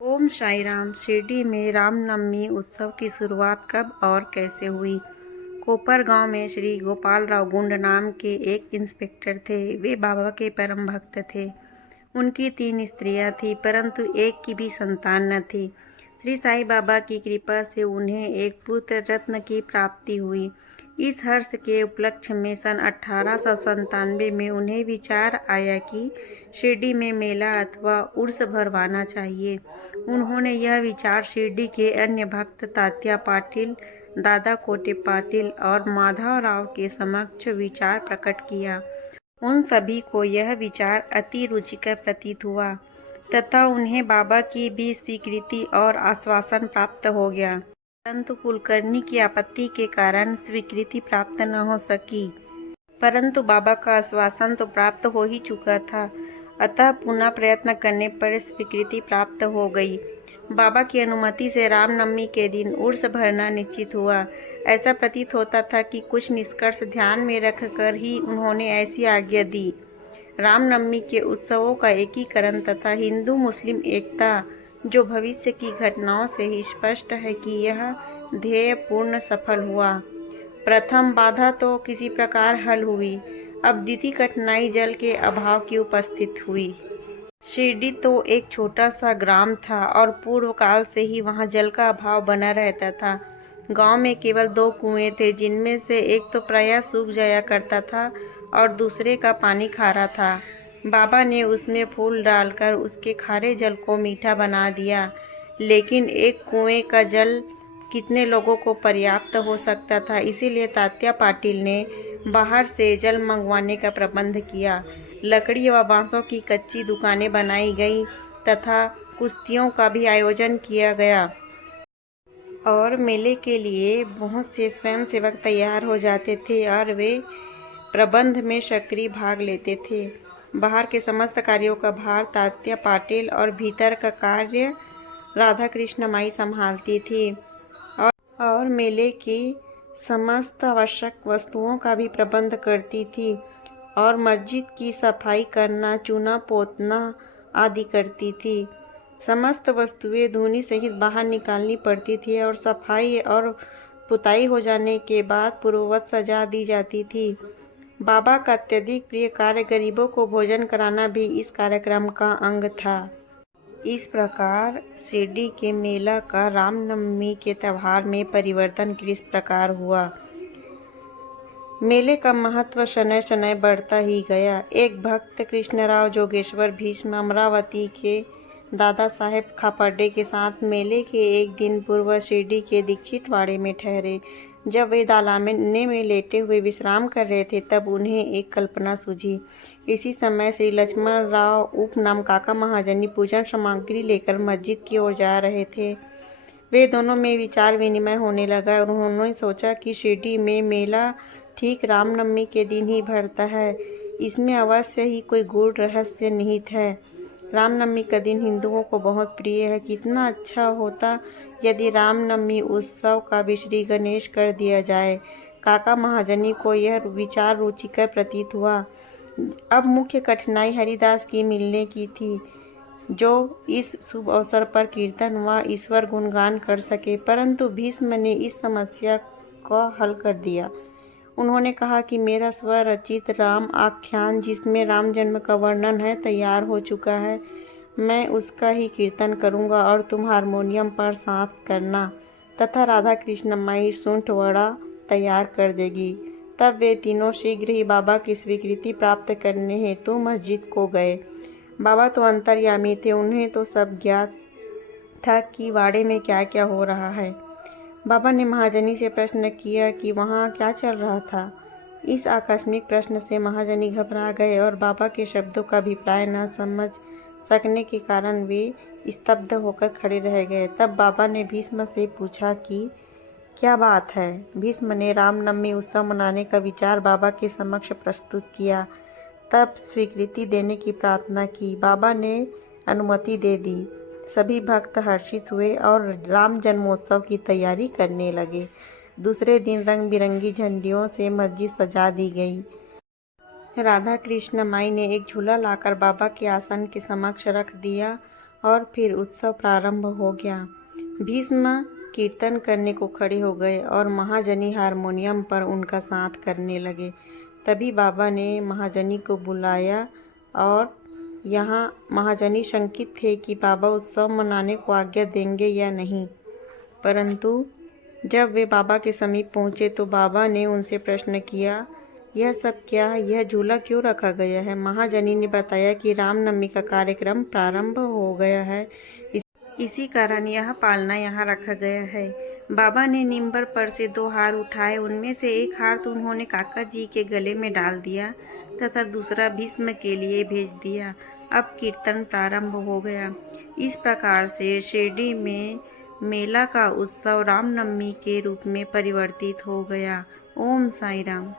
ओम साई राम। शिरडी में रामनवमी उत्सव की शुरुआत कब और कैसे हुई? कोपर गांव में श्री गोपालराव गुंड नाम के एक इंस्पेक्टर थे। वे बाबा के परम भक्त थे। उनकी 3 स्त्रियां थीं, परंतु एक की भी संतान न थी। श्री साईं बाबा की कृपा से उन्हें एक पुत्र रत्न की प्राप्ति हुई। इस हर्ष के उपलक्ष्य में सन 1897 में उन्हें विचार आया कि शिरडी में मेला अथवा उर्स भरवाना चाहिए। उन्होंने यह विचार शिरडी के अन्य भक्त तात्या पाटिल, दादा कोटे पाटिल और माधवराव के समक्ष विचार प्रकट किया। उन सभी को यह विचार अति रुचिकर प्रतीत हुआ तथा उन्हें बाबा की भी स्वीकृति और आश्वासन प्राप्त हो गया, परंतु कुलकर्णी की आपत्ति के कारण स्वीकृति प्राप्त न हो सकी। परंतु बाबा का आश्वासन तो प्राप्त हो ही चुका था, अतः पुनः प्रयत्न करने पर स्वीकृति प्राप्त हो गई। बाबा की अनुमति से रामनवमी के दिन उर्स भरना निश्चित हुआ। ऐसा प्रतीत होता था कि कुछ निष्कर्ष ध्यान में रखकर ही उन्होंने ऐसी आज्ञा दी। रामनवमी के उत्सवों का एकीकरण तथा हिंदू मुस्लिम एकता, जो भविष्य की घटनाओं से ही स्पष्ट है कि यह ध्येय पूर्ण सफल हुआ। प्रथम बाधा तो किसी प्रकार हल हुई। अब द्वितीय कठिनाई जल के अभाव की उपस्थित हुई। शिरडी तो एक छोटा सा ग्राम था और पूर्व काल से ही वहां जल का अभाव बना रहता था। गांव में केवल 2 कुएं थे, जिनमें से एक तो प्रायः सूख जाया करता था और दूसरे का पानी खारा था। बाबा ने उसमें फूल डालकर उसके खारे जल को मीठा बना दिया, लेकिन एक कुएं का जल कितने लोगों को पर्याप्त हो सकता था। इसीलिए तात्या पाटिल ने बाहर से जल मंगवाने का प्रबंध किया। लकड़ी व बांसों की कच्ची दुकानें बनाई गई तथा कुश्तियों का भी आयोजन किया गया और मेले के लिए बहुत से स्वयंसेवक तैयार हो जाते थे और वे प्रबंध में सक्रिय भाग लेते थे। बाहर के समस्त कार्यों का भार तात्या पाटिल और भीतर का कार्य राधा कृष्ण माई संभालती थी और मेले की समस्त आवश्यक वस्तुओं का भी प्रबंध करती थी और मस्जिद की सफाई करना, चूना पोतना आदि करती थी। समस्त वस्तुएं धूनी सहित बाहर निकालनी पड़ती थी और सफाई और पुताई हो जाने के बाद पूर्ववत सजा दी जाती थी। बाबा का अत्यधिक प्रिय कार्य गरीबों को भोजन कराना भी इस कार्यक्रम का अंग था। इस प्रकार शिरडी के मेला का रामनवमी के त्योहार में परिवर्तन किस प्रकार हुआ। मेले का महत्व शनय शनय बढ़ता ही गया। एक भक्त कृष्णराव जोगेश्वर भीष्म अमरावती के दादा साहेब खापर्डे के साथ मेले के एक दिन पूर्व शिरडी के दीक्षितवाड़े में ठहरे। जब वे दालाने में लेटे हुए विश्राम कर रहे थे, तब उन्हें एक कल्पना सूझी। इसी समय श्री लक्ष्मण राव उपनाम काका महाजनी पूजन सामग्री लेकर मस्जिद की ओर जा रहे थे। वे दोनों में विचार विनिमय होने लगा और उन्होंने सोचा कि शिरडी में मेला ठीक रामनवमी के दिन ही भरता है। इसमें अवश्य ही कोई गूढ़ रहस्य निहित है। रामनवमी का दिन हिंदुओं को बहुत प्रिय है। कितना अच्छा होता यदि रामनवमी उत्सव का भी श्री गणेश कर दिया जाए। काका महाजनी को यह विचार रुचिकर प्रतीत हुआ। अब मुख्य कठिनाई हरिदास की मिलने की थी, जो इस शुभ अवसर पर कीर्तन व ईश्वर गुणगान कर सके। परंतु भीष्म ने इस समस्या को हल कर दिया। उन्होंने कहा कि मेरा स्वरचित राम आख्यान, जिसमें राम जन्म का वर्णन है, तैयार हो चुका है। मैं उसका ही कीर्तन करूंगा और तुम हारमोनियम पर साथ करना तथा राधा कृष्ण माई सूंठ वड़ा तैयार कर देगी। तब वे तीनों शीघ्र ही बाबा की स्वीकृति प्राप्त करने हेतु मस्जिद को गए। बाबा तो अंतर्यामी थे, उन्हें तो सब ज्ञात था कि वाड़े में क्या क्या हो रहा है। बाबा ने महाजनी से प्रश्न किया कि वहाँ क्या चल रहा था। इस आकस्मिक प्रश्न से महाजनी घबरा गए और बाबा के शब्दों का अभिप्राय न समझ सकने के कारण वे स्तब्ध होकर खड़े रह गए। तब बाबा ने भीष्म से पूछा कि क्या बात है। भीष्म ने रामनवमी उत्सव मनाने का विचार बाबा के समक्ष प्रस्तुत किया। तब स्वीकृति देने की प्रार्थना की। बाबा ने अनुमति दे दी। सभी भक्त हर्षित हुए और राम जन्मोत्सव की तैयारी करने लगे। दूसरे दिन रंग बिरंगी झंडियों से मस्जिद सजा दी गई। राधा कृष्ण माई ने एक झूला लाकर बाबा के आसन के समक्ष रख दिया और फिर उत्सव प्रारंभ हो गया। भीष्म कीर्तन करने को खड़े हो गए और महाजनी हारमोनियम पर उनका साथ करने लगे। तभी बाबा ने महाजनी को बुलाया और यहाँ महाजनी शंकित थे कि बाबा उत्सव मनाने को आज्ञा देंगे या नहीं। परंतु जब वे बाबा के समीप पहुँचे तो बाबा ने उनसे प्रश्न किया, यह सब क्या, यह झूला क्यों रखा गया है? महाजनी ने बताया कि रामनवमी का कार्यक्रम प्रारंभ हो गया है, इसी कारण यह पालना यहाँ रखा गया है। बाबा ने नींबर पर से 2 हार उठाए। उनमें से एक हार तो उन्होंने काका जी के गले में डाल दिया तथा दूसरा भीष्म के लिए भेज दिया। अब कीर्तन प्रारंभ हो गया। इस प्रकार से शिरडी में मेला का उत्सव रामनवमी के रूप में परिवर्तित हो गया। ओम साई राम।